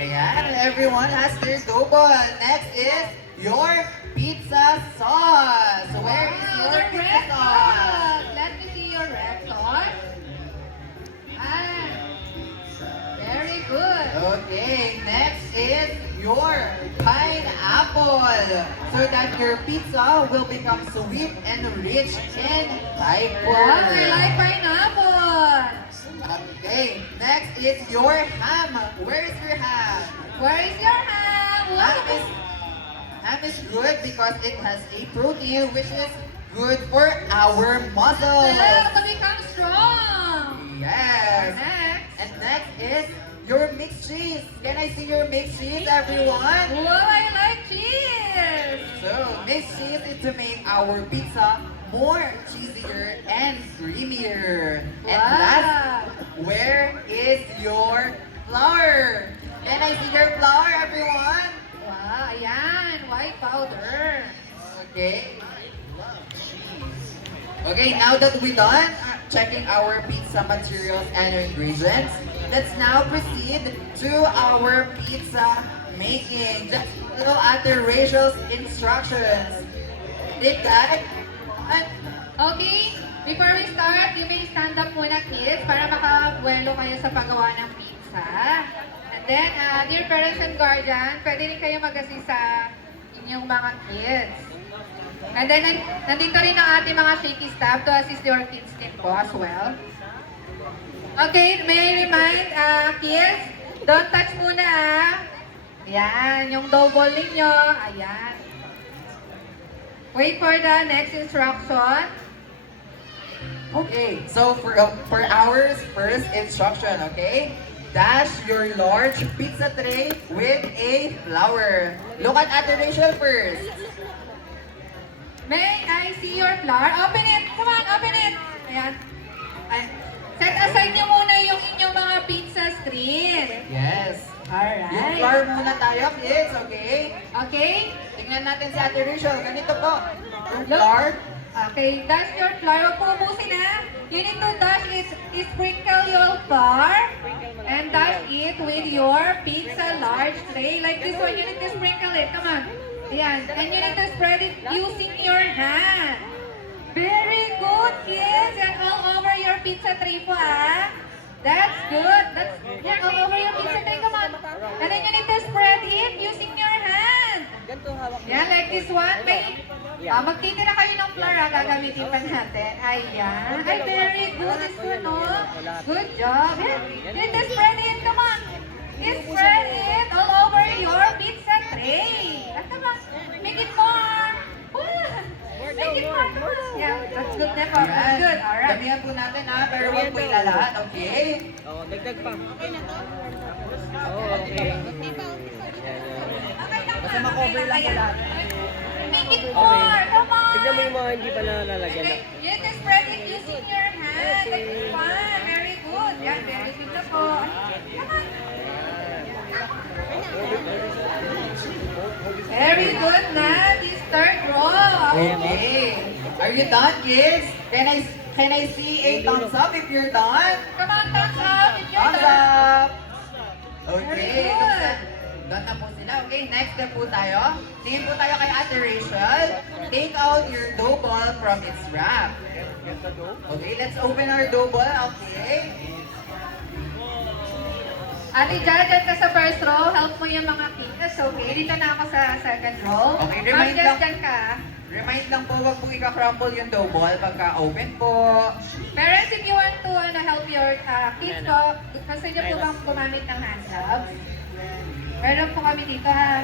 Ayan, everyone has their double. Next is your pizza sauce. Where is your the pizza red sauce? sauce. Let me see your red sauce. Ah, very good. Okay, next is your pineapple. So that your pizza will become sweet and rich in fiber. Wow, I like pineapple. Okay, next is your ham. Where is your ham? Where is your ham? Ham is good because it has a protein which is good for our muscles. To become strong. Yes. Next. And next is your mixed cheese. Can I see your mixed cheese, everyone? Wow, I like cheese. So, mixed cheese is to make our pizza more cheesier and creamier. And last, where is your flour? Can I see your flour, everyone? Wow, ayan, white powder. Okay. Okay, now that we're done checking our pizza materials and ingredients, let's now proceed to our pizza making. Just follow Ate Rachel's instructions. Take that. Okay, before we start, you may stand up muna kids para makabuelo kayo sa paggawa ng pizza. And then, dear parents and guardian, pwede rin kayo mag-assist sa inyong mga kids. And then, nandito rin ang ating mga shaky staff to assist your kids din po as well. Okay, may I remind, kids, don't touch muna Ayan, yung double ninyo. Ayan. Wait for the next instruction. Okay, so for our first instruction, okay? Dash your large pizza tray with a flour. Look at Ate Rachel first. May I see your flour? Open it! Come on, open it! Ayan. Ay, set aside nyo muna yung inyong mga pizza string. Yes. Yung Alright. flour muna tayo, kids, okay? Okay? Tingnan natin si Ate Rachel. Ganito po. Yung flour. Okay, dash your flour. Huwag po ubusin ha. You need to dash it, sprinkle your flour and dash it with your pizza large tray. Like this one, you need to sprinkle it. Come on. Ayan. And you need to spread it using your hand. Very good, kids. And all over your pizza tray po ah. That's good. That's yeah, all over your pizza tray. Come on. And then you need to spread it using your hand. Yeah, like this one. Magtitira kayo ng flour, gagamitin pa natin. Ayan. Ay, very good. It's good, no? Good job. You need to spread it. Come on. Spread it all over your pizza tray. Come on. Make it more. Make it more. Come on. Yeah, that's good na po. That's good. Alright. Damihan po natin ha, pero huwag po ilalat, okay? Oo, dagdag pa. Oo, okay. Basta makover lang po lahat. Make it more. Come on. Tignan mo yung mga hindi pa nalalagyan na. You can spread it using your hand. Like this one. Very good. Yeah, very good na po. Come on. Very good na. This third row. Okay. Are you done, kids? Can I see a thumbs up if you're done? Come on, thumbs up if you're Thumbs done. up! Okay, Very good. done na po sila. Okay, next step po tayo. Tingin po tayo kay Ate Rachel. Take out your dough ball from its wrap. Okay, let's open our dough ball. Okay. Ate Jan, dyan ka sa first row. Help mo yung mga kids. Okay, dito na ako sa second row. Okay, remind Ma'am, lang. dyan ka. Remind lang po, wag po ika-crumble yung dough ball pagka open po. Parents, if you want to help your kids po, gusto niyo po bang gumamit ng hand gloves? Meron po kami dito ha.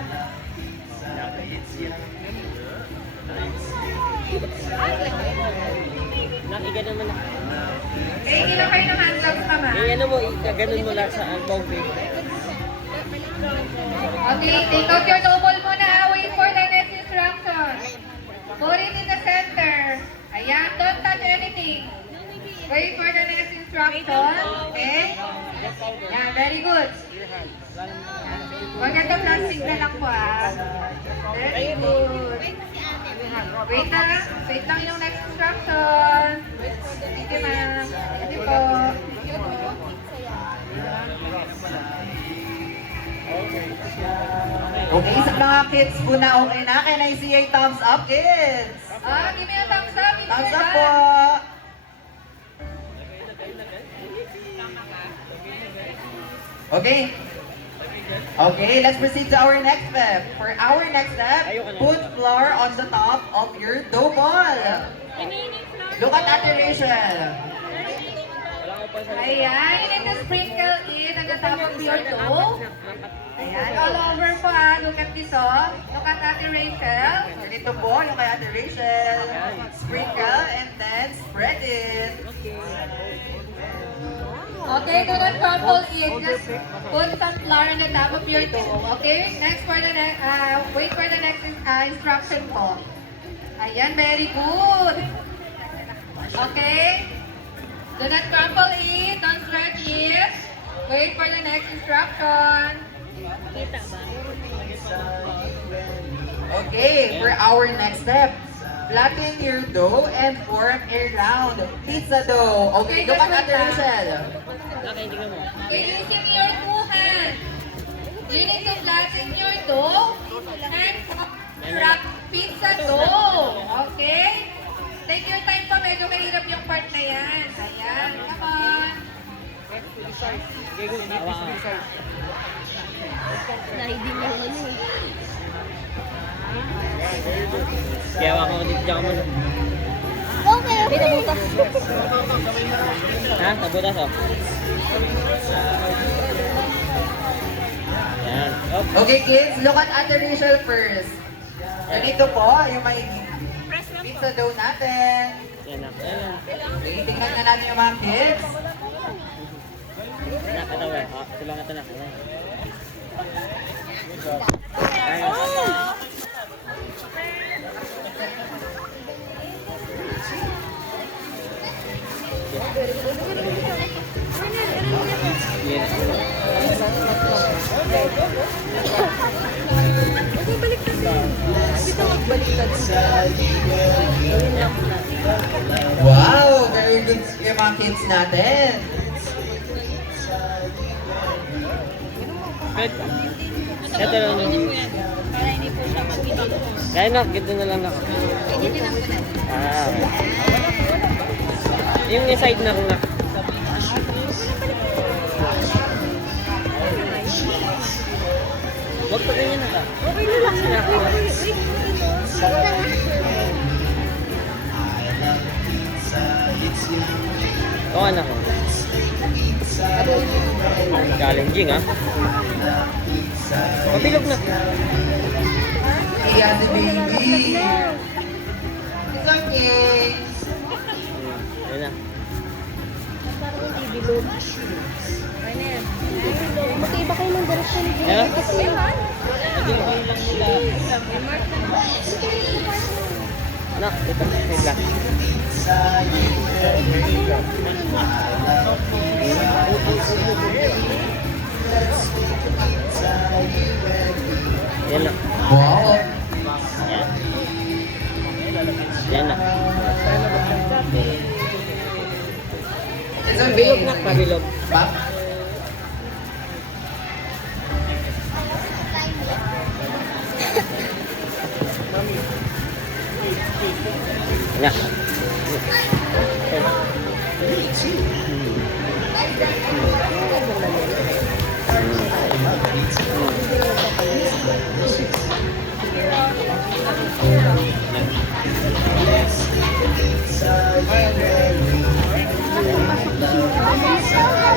Nakigano mo na. Eh, ilan kayo ng hand gloves mama? Eh, ano mo, ganun mo lang sa bongbe. Okay, take out your double muna. Wait for the next instruction. Put it in the center. Ayan, don't touch anything. Wait for the next instruction. Okay? Yeah, very good. Huwag ito plastic na lang po ah. Very good. Wait lang yung next instruction. Sige ma'am. Sige po. Okay, sa mga kids po na okay na, can I see a thumbs up, kids? Give me a thumbs up. Give me Thumbs a up po! Okay. Okay, let's proceed to our next step. For our next step, put flour on the top of your dough ball. Look at Ate Rachel. Ayan, you need to sprinkle it on the top of your dough. Ayan, all over po ah. Look at this oh. Look at Ate Rachel. Ganito po, yung kay Ate Rachel. Sprinkle and then spread it. Okay, do not crumble it. Just put some flour on the top of your dough. Okay, next for the next, wait for the next instruction po. Ayan, very good. Okay. Do not crumble it. Don't stretch it. Wait for the next instruction. Okay, for our next step, flatten your dough and form a round pizza dough. Okay, look at Ate Rachel. Okay, tingnan mo. Using your two hands. You need to flatten your dough and wrap pizza dough. Okay? Take your time pa. Medyo mahirap yung part na yan. Ayan. Come on. Kaya ako dito dyan mo. Ha? Tabutas oh. Yan. Op. Okay, kids, look at Ate Rachel first. Ganito po, yung may pizza dough natin. Yan na. Yan na. Okay, tingnan na natin yung mga kids. Anak, ito ba? Tulungan ito na. Ayan. Wow, very good yung mga kids natin. Good. Ito lang yun. Kaya na, gito na lang ako. Ah, okay. Yung side na nga. Huwag pa ganyan na ka. Okay na lang sila. Oo, anak ko. Challenging, ha? Mapilog na. Iya, the baby. It's okay. Ayun na. Magkaiba kayo ng direksyon. Ayan. Naging lang nila. Anak, ito. Wait lang. Yan na. Wow. Yan. Yan na. It's okay. Pabilog na, pabilog. Ba? Ya.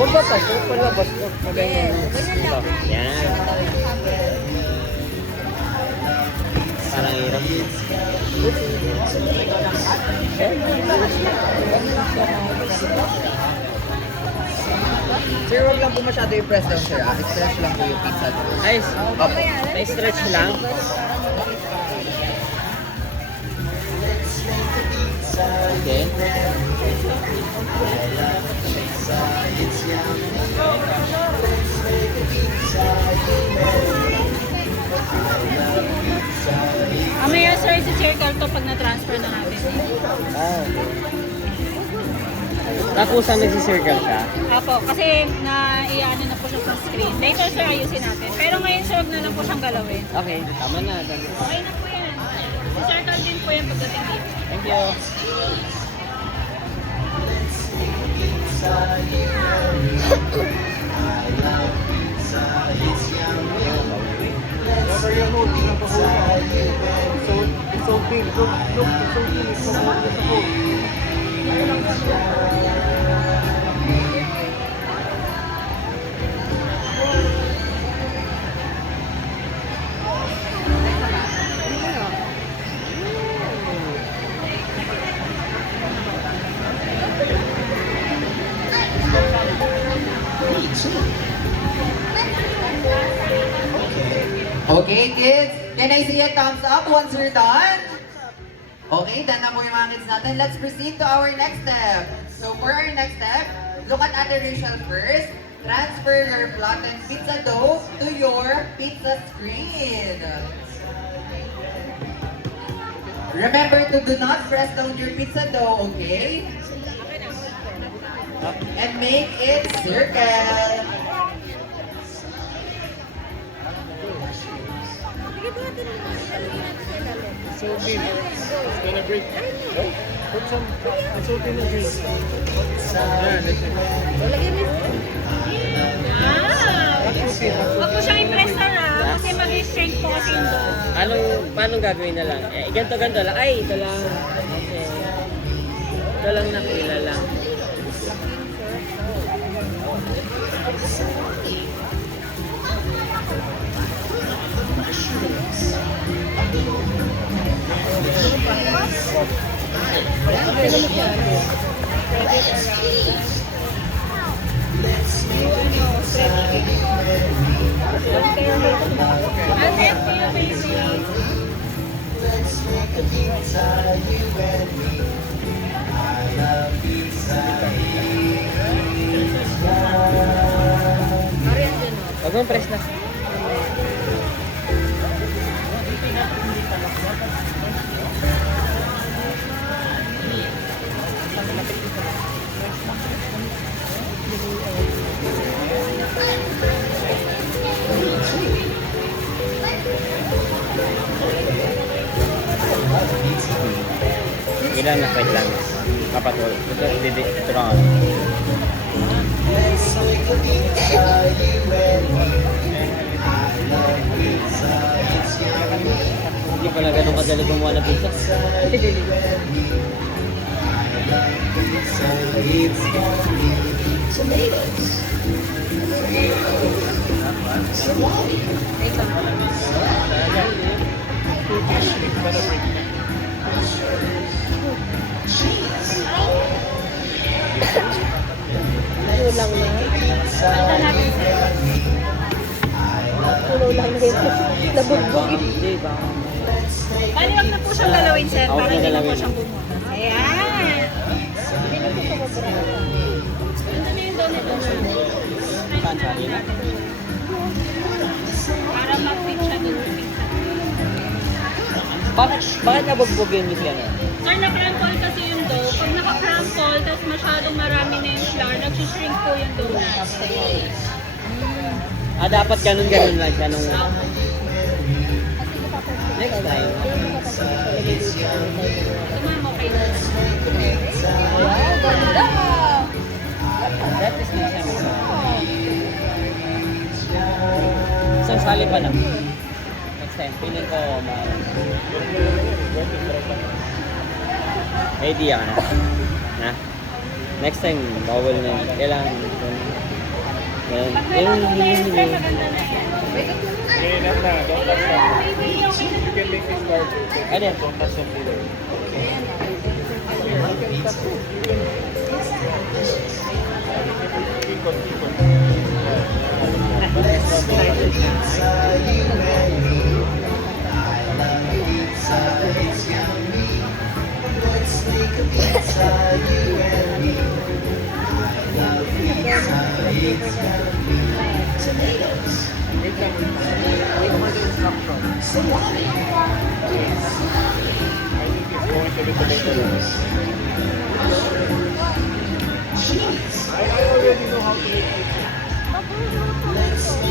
Huwag ba tayo? Palabas ko. Maganyan. Yan. Parang hirap. Sir, wag lang po masyado yung press down, sir. I-stretch lang po yung pizza dough. Ay, Opo. na-stretch lang. Okay. Amaya sir, si circle to pag na-transfer na natin. Ah, okay. Tapos nag-circle ka? Apo, kasi na-iano na po siya sa screen. Later sir, ayusin natin. Pero ngayon huwag na lang po siyang galawin. Okay, tama na. Okay na po yan. I-circle din po yan pagdating dito. Thank you. Never yung mood, hindi na pahuli. It's so big. Look, it's so big. It's so beautiful. Okay, kids, can I see a thumbs up once you're done? Okay, done na po yung mga kids natin. Let's proceed to our next step. So for our next step, look at Ate Rachel first. Transfer your flattened pizza dough to your pizza screen. Remember to do not press down your pizza dough, okay? And make it circle. So big. It's gonna break. Oh, put some. It's so thin and big. Yeah, that's it. Huwag po siyang i-press na kasi mag-shrink po kasi yung dough. Paano gagawin na lang? Ganto lang. Ay, ito lang. Okay. Ito lang na pila lang. Huwag mong press na. Ilan na wait lang. Kapatol. Ito lang. Hindi pala ganun kadali gumawa ng pizza. Bali, huwag na po siyang galawin, sir, Huwag para na hindi na po galawin. siyang bumuka. Ayan! Ano na yung donut na? Pansari na. Para mag-fit siya dun sa pizza. Bakit nabugbog yung Miss Lena? Sir, na-crumple kasi yung dough. Pag naka-crumple, tapos masyadong marami na yung flour, nag-shrink po yung donut. Dapat ganun-ganun lang. Ganun. Next time. Ito ma'am, okay na. That is next time. Isang sali pa lang. Next time. Feeling ko idea ka na. Na? Next time, bawal na yun. Kailangan yun. Pag meron yung layer, sir, maganda na yan. Okay, enough na. Don't touch them. You can make this large. Ano yan? Don't touch them either. Wait for the instructions. I think it's going to be the later one. I already know how to make it.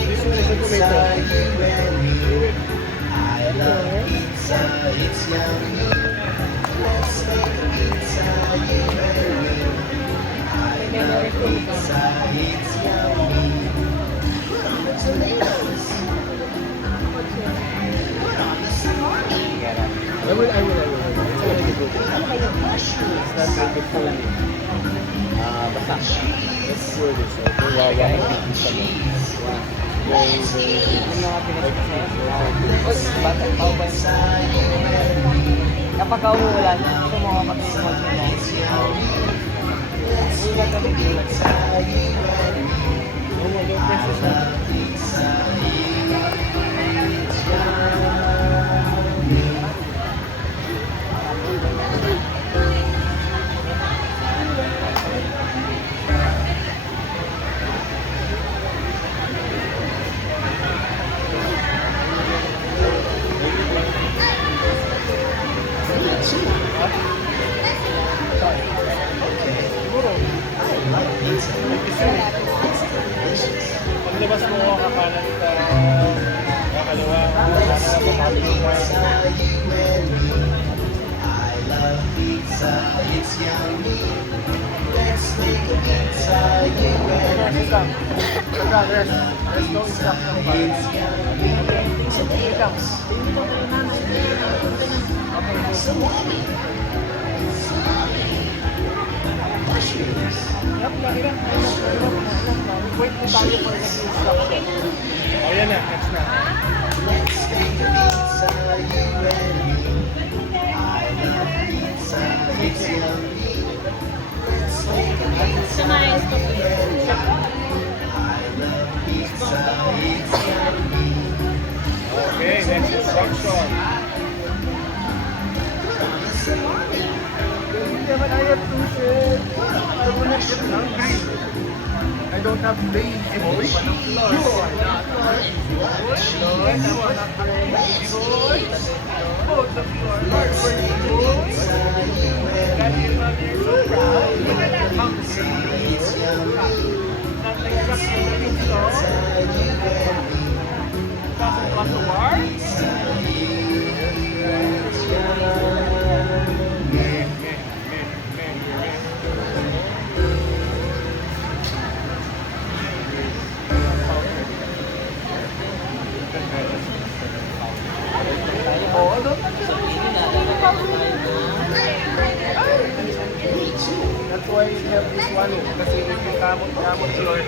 This one is a tomato. I will. It's already good. It's not very good for me. Basta. Let's pour this. Kawawa ka ng isa mo. Yung mga pinag-express. Bata, tao ba yun? Kapag kauulan, gusto mo ka mag-imod mo. Ulan ka din. No, don't press this one. Siguro. Paglabas mo ako kapanan ka kakalawa ka nakakapagpapalong ka. There's no stop ng parang. Wait mo tayo for next instruction. Oh, yan na. Next na. Customize ko po yun. Okay, next instruction. I don't have faith in you. You are not hard. Lord, you are not hard. Both of you are hard for you. That is why you're so proud. Look at that mountain. Not like just when you saw. Doesn't want to war. That's why you have this one kasi if you kamot floor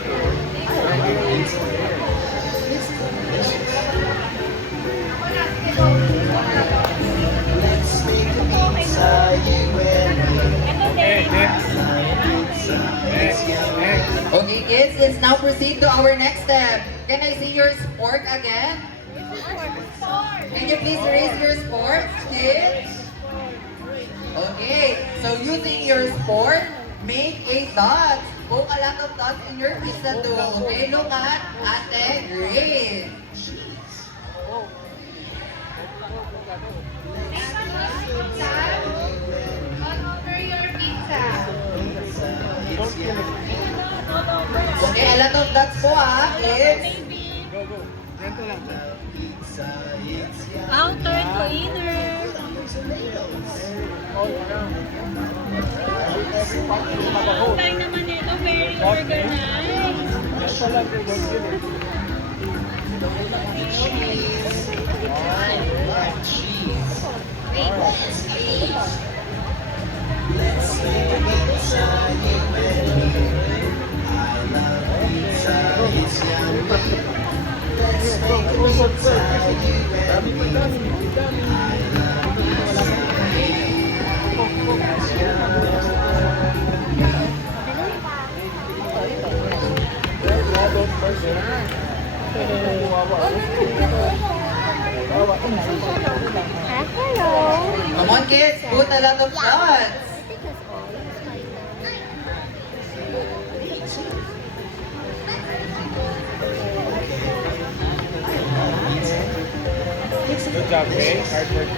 Okay, next. Okay, kids, let's now proceed to our next step. Can I see your sport again? Can you please raise your sport, kids? Okay, so using your sport, make a dot. Poke a lot of dots in your pizza dough. Okay, look at Ate Grace. Order your pizza. Okay, a lot of dots po kids. Go. Ganito lang. Outer to inner. All around. Every part is mabaho. Tayo naman ito, very organized. Basta lang yung consider. Come on, kids, put a lot of dots. Good job, okay? Hard work.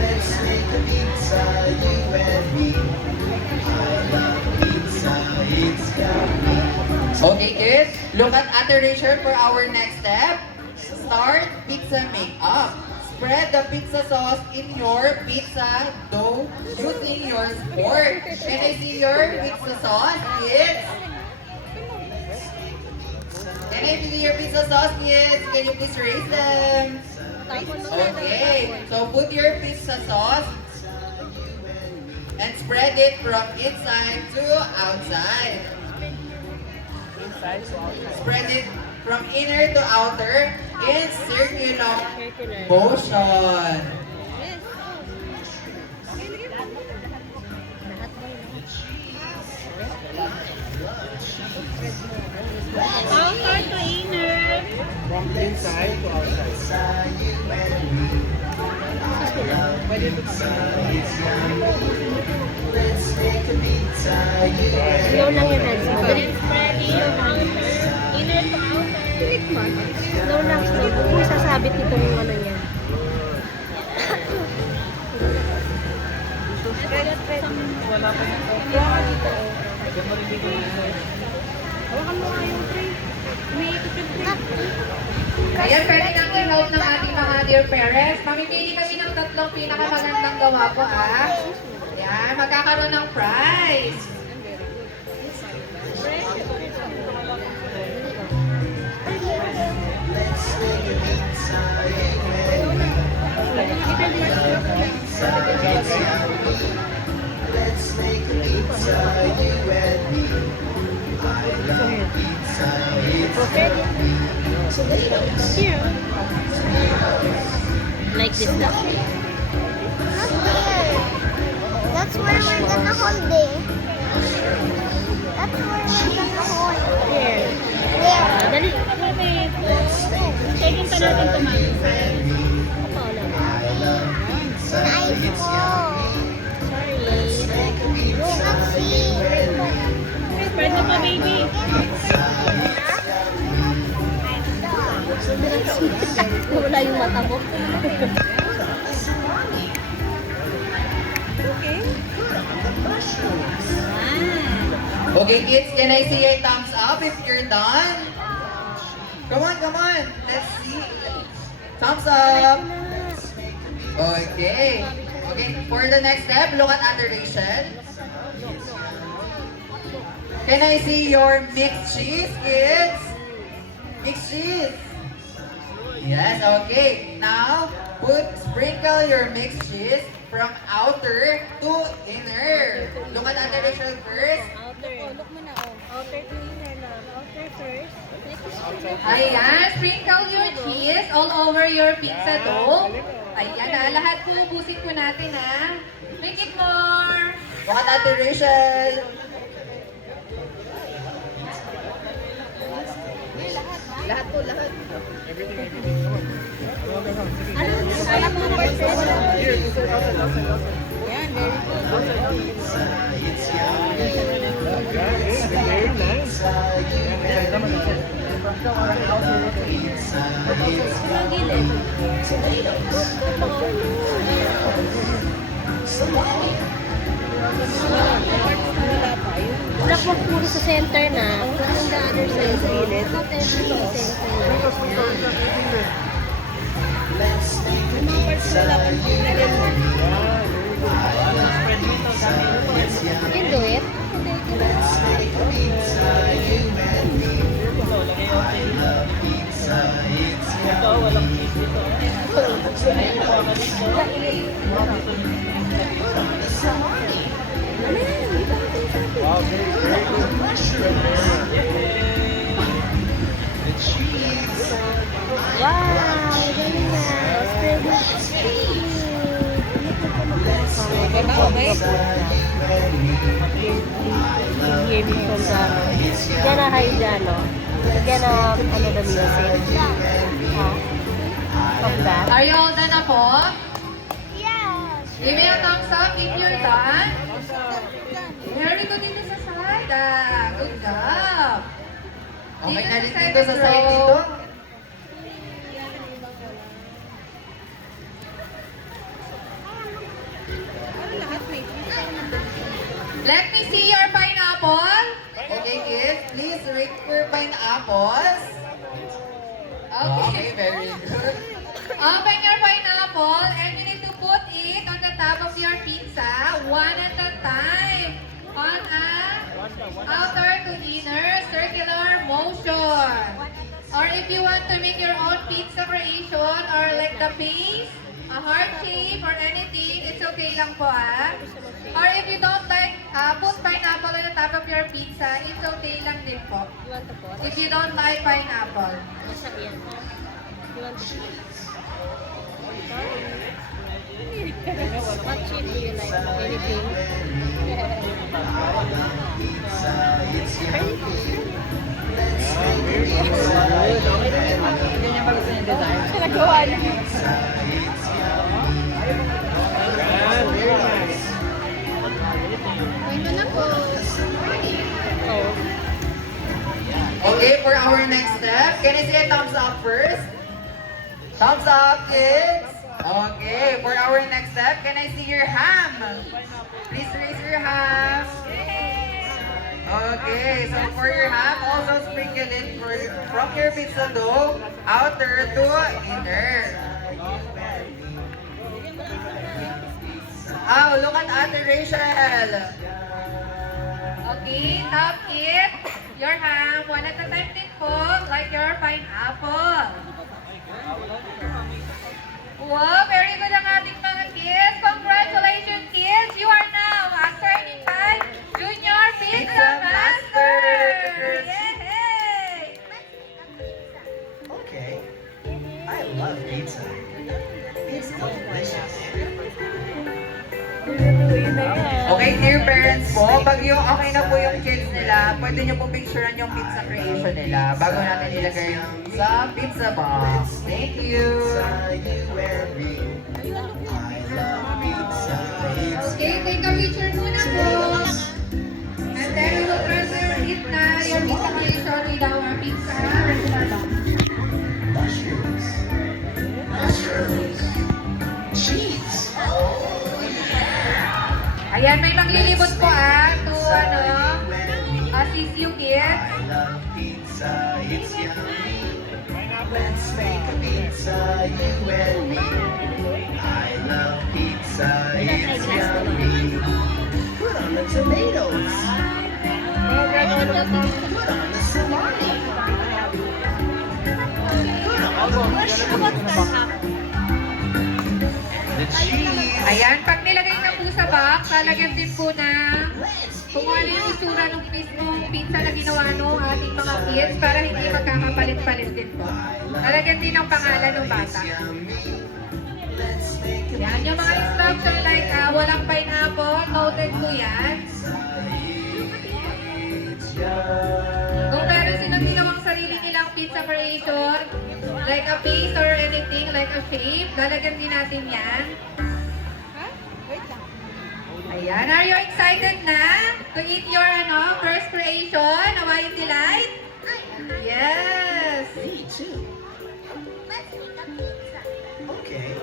Let's make a pizza, you and me. I love pizza. Look at Ate Rachel for our next step. Start pizza makeup. Spread the pizza sauce in your pizza dough using your fork. Can I see your pizza sauce, kids? Can I see your pizza sauce, kids? Can you please raise them? Okay, so put your pizza sauce and spread it from inside to outside. Inside to outside. Spread it from inner to outer in circular motion. Outside to inner. From inside to outside. Slow lang yung hands mo. Dali. Spreading outer. Inner to outer. Slow lang, slow. Huwag mo sasabit nito yung ano niya. Wala pa yung Lagyan mo rin dito yung Hawakan mo nga yung tray. Umiikot yung tray. Ayan, pwede nang i-help ng ating mga dear parents. Mamimili kami ng 3 pinakamagandang gawa ko, Ayan, magkakaroon ng prize. Here. Like this now. Not there. That's where we're gonna hold it. That's where we're gonna hold it. Here. There. Dali. Wait. Checkin pa natin ito, ma'am. Ito lang. An ice ball. Sorry. Let's see. Spread mo pa, baby. Wala yung mata mo. Okay, kids, can I see a thumbs up if you're done? Come on, come on. Let's see. Thumbs up. Okay. Okay, for the next step, look at adoration. Can I see your mixed cheese, kids? Mixed cheese. Yes, okay. Now, sprinkle your mixed cheese from outer to inner. Look at adoration first. Outer. Look mo na, Outer to inner lang. Outer first. Ayan, sprinkle your cheese all over your pizza dough. Ayan lahat po ubusin po natin Make it more. Look at adoration. Lahat po, lahat. Ano? Alam mo na first. Very nice. Black mo puro sa center na. Kung on the other side sa gilid. Not every center na. You can do it. Ito, walang cheese dito. Wow, very good. Wow! Galing na. Spread it. Hear me from the Gana Haidano. Gana ano the music. From that. Are you all done na po? Yes. Give me a thumbs up if you're done. Very good dito sa side. Good job. Okay na rin dito sa side dito. Let me see your pineapple. Okay, kids, please rate for pineapple. pineapples. Okay. very good. Open your pineapple and you need to put it on the top of your pizza one at a time on a outer to inner circular motion. Or if you want to make your own pizza creation or like the base, a heart shape or anything, it's okay lang po ah. Or if you don't like put pineapple on the top of your pizza, it's okay lang din po. You want to put? If you don't like pineapple. Masarap yan. You want to put? What shape do you like? Anything? Ganyan ba gusto niya design? Nagawa niya. Ganda na po. Okay, for our next step, can I see a thumbs up first? Thumbs up, kids. Okay, for our next step, can I see your ham? Please raise your ham. Okay, so for your ham, also sprinkle it from your pizza dough, outer to inner. Oh, look at Ate Rachel. Okay, top it. Your ham, one at a time din po, like your pineapple. Wow, very good ang ating mga kids. Congratulations, kids. You are now a certified Junior Pizza Master. Yay! Okay. I love pizza. It's delicious. Okay, dear parents po, pag yung okay na po yung kids nila, pwede nyo po picturean yung pizza creation nila bago natin ilagay sa pizza box. Thank you! Okay, take a picture muna po. And then we will transfer it na your pizza creation with our pizza regular box. Cheese. Ayan, may maglilibot po to assist you kids. Love pizza, it's yummy. Let's make a pizza, you and me. I love pizza, it's yummy. Put on the tomatoes. Put on the salami. Put on the mushrooms. The cheese. Ayan, pag nilagay na po sa box, lalagyan din po na kung ano yung isura ng mismong pizza na ginawa no ating mga kids para hindi magkakapalit-palit din po. Lalagyan din ng pangalan ng bata. Yan, yung mga instruction like walang pineapple, noted po yan. Kung meron silang ginawang sarili nilang pizza creation, like a base or anything, like a shape, lalagyan din natin yan. Ayan, are you excited na to eat your first creation, Hawaiian Delight? Yes! Me too. Okay.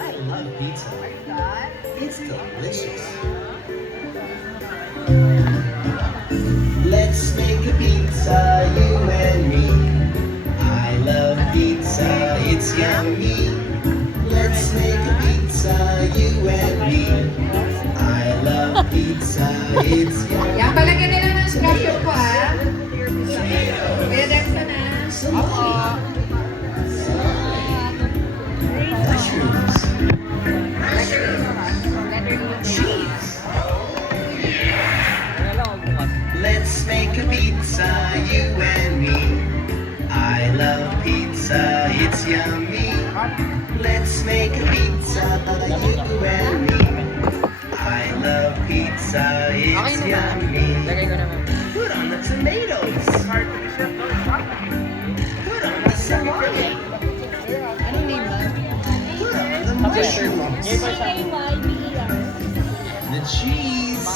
I love pizza. It's delicious. Let's make a pizza, you and me. I love pizza, it's yummy. Let's make a pizza, you and me. I love pizza, it's yummy. Yan, palagyan nila ng instruction po Kuya Dexter na. Mushrooms. Cheese. Let's make a pizza, you and me. I love pizza, it's yummy. Let's make a pizza, you and me. I love pizza, it's yummy. Lagay ko naman. Put on the tomatoes. Put on the salami. Anong name mo? Put on the mushrooms. The cheese.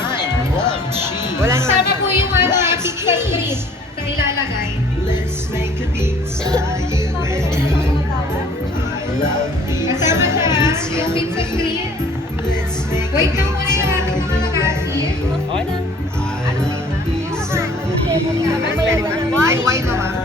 I love cheese. Wala na. Sana po yung pizza screen na ilalagay. Let's make a pizza, you and me. I love pizza, Kasama it's siya yung pizza yummy. screen. Let's make a Wait lang muna pizza, yung ating mga mag-assist. Okay na. I love pizza, you and me. Why? Why naman?